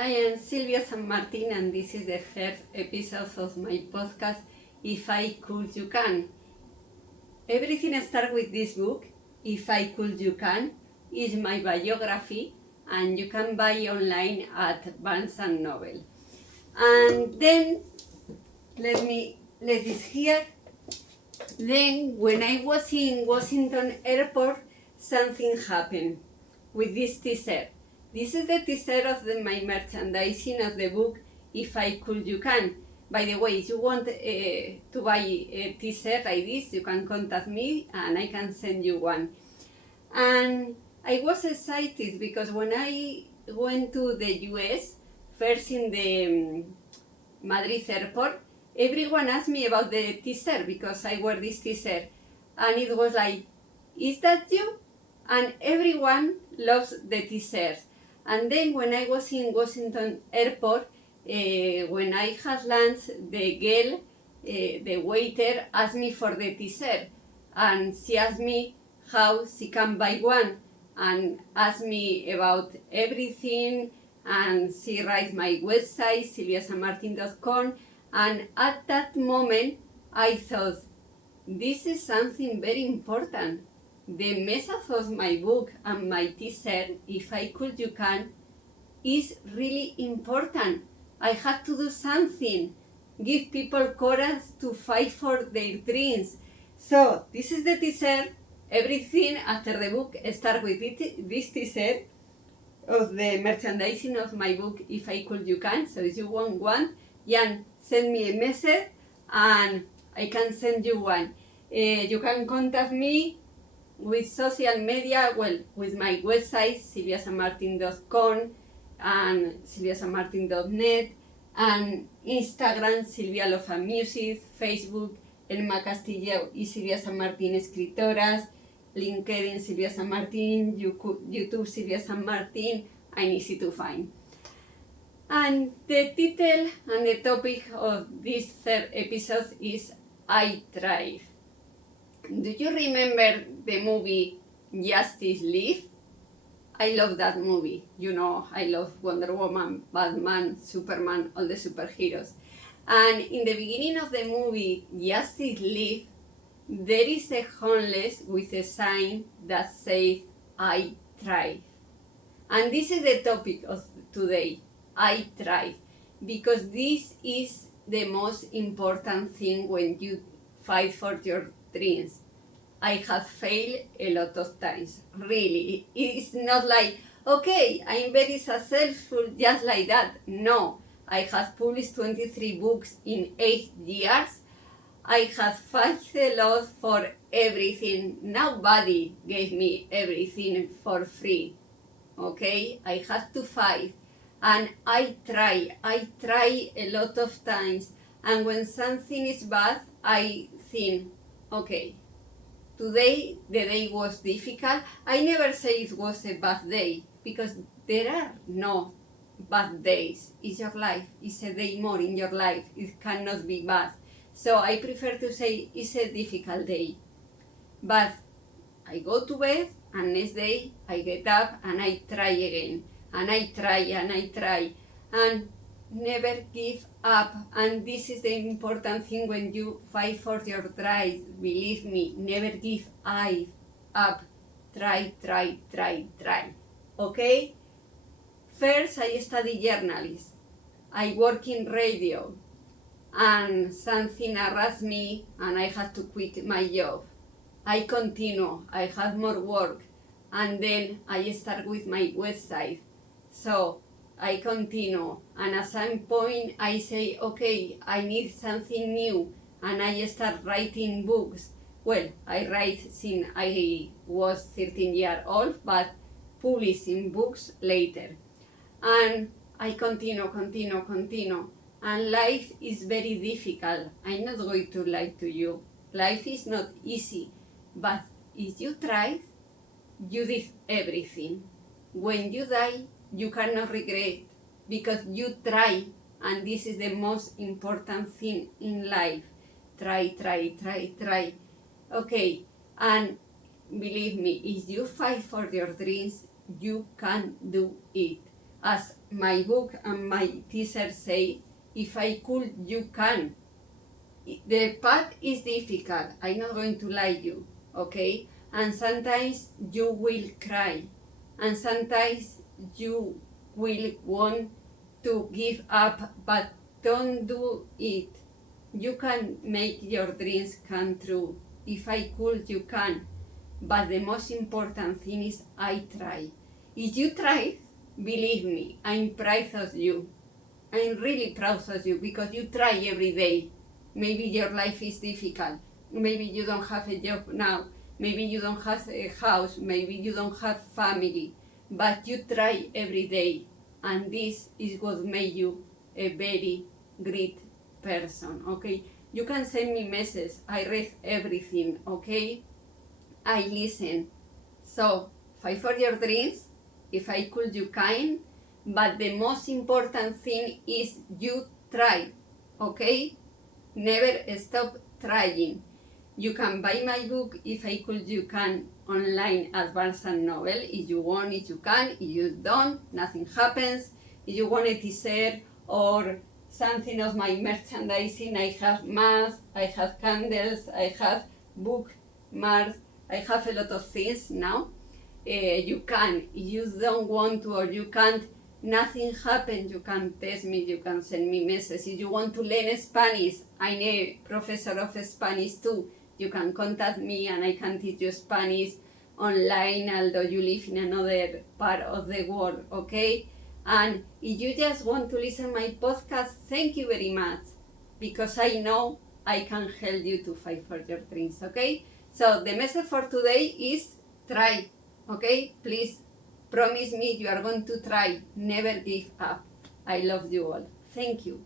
I am Silvia San Martín, and this is the third episode of my podcast, If I Could You Can. Everything starts with this book, If I Could You Can, is my biography, and you can buy online at Barnes & Noble. And then, let this here. Then, when I was in Washington Airport, something happened with this t-shirt. This is the t-shirt of my merchandising of the book, If I Could You Can. By the way, if you want to buy a t-shirt like this, you can contact me and I can send you one. And I was excited because when I went to the US, first in the Madrid airport, everyone asked me about the t-shirt because I wear this t-shirt. And it was like, is that you? And everyone loves the t-shirts. And then when I was in Washington Airport, when I had lunch, the girl, the waiter, asked me for the t-shirt. And she asked me how she can buy one and asked me about everything. And she writes my website, silviasanmartin.com. And at that moment, I thought, this is something very important. The message of my book and my t-shirt, If I Could You Can, is really important. I had to do something, give people courage to fight for their dreams. So this is the t-shirt. Everything after the book starts with this t-shirt of the merchandising of my book, If I Could You Can. So if you want one, Jan, send me a message and I can send you one. You can contact me with social media, with my website, silviasanmartin.com and silviasanmartin.net, and Instagram, Silvia Lofa Music, Facebook, Elma Castillo y Silvia San Martín Escritoras, LinkedIn, Silvia San Martín, YouTube, Silvia San Martín, and easy to find. And the title and the topic of this third episode is I Tried. Do you remember the movie Justice League? I love that movie. You know, I love Wonder Woman, Batman, Superman, all the superheroes. And in the beginning of the movie Justice League, there is a homeless with a sign that says, I tried. And this is the topic of today, I tried. Because this is the most important thing when you fight for your dreams. I have failed a lot of times, really. It's not like, okay, I'm very successful just like that. No, I have published 23 books in 8 years. I have fought a lot for everything. Nobody gave me everything for free, okay? I had to fight, and I try a lot of times. And when something is bad, I think, okay, today the day was difficult. I never say it was a bad day, because there are no bad days. It's your life. It's a day more in your life. It cannot be bad. So I prefer to say it's a difficult day. But I go to bed, and next day I get up and I try again. And I try and I try. And never give up. And this is the important thing when you fight for your drive. Believe me, never give up. Try. Okay? First, I study journalism. I work in radio. And something harassed me and I had to quit my job. I continue. I have more work. And then I start with my website. So I continue, and at some point I say, okay, I need something new, and I start writing books. Well, I write since I was 13 years old, but publishing books later. And I continue, and life is very difficult. I'm not going to lie to you. Life is not easy, but if you try, you did everything. When you die, you cannot regret, because you try, and this is the most important thing in life. Try. Okay, and believe me, if you fight for your dreams, you can do it. as my book and my teaser say, if I could, you can. The path is difficult, I'm not going to lie you, okay? And sometimes you will cry, and sometimes you will want to give up, but don't do it. You can make your dreams come true. If I could, you can. But the most important thing is I try. If you try, believe me, I'm proud of you. I'm really proud of you because you try every day. Maybe your life is difficult. Maybe you don't have a job now. Maybe you don't have a house. Maybe you don't have family. But you try every day. And this is what made you a very great person, okay? You can send me messages. I read everything, okay? I listen. So, fight for your dreams. If I could, you can. But the most important thing is you try, okay? Never stop trying. You can buy my book, If I Could, You Can, online at Barnes & Noble. If you want it, you can. If you don't, nothing happens. If you want a t-shirt or something of my merchandising, I have masks, I have candles, I have bookmarks, I have a lot of things now. You can. If you don't want to or you can't, nothing happens. You can text me, you can send me messages. If you want to learn Spanish, I'm a professor of Spanish too. You can contact me and I can teach you Spanish online, although you live in another part of the world, okay? And if you just want to listen my podcast, thank you very much, because I know I can help you to fight for your dreams, okay? So the message for today is try, okay? Please promise me you are going to try. Never give up. I love you all. Thank you.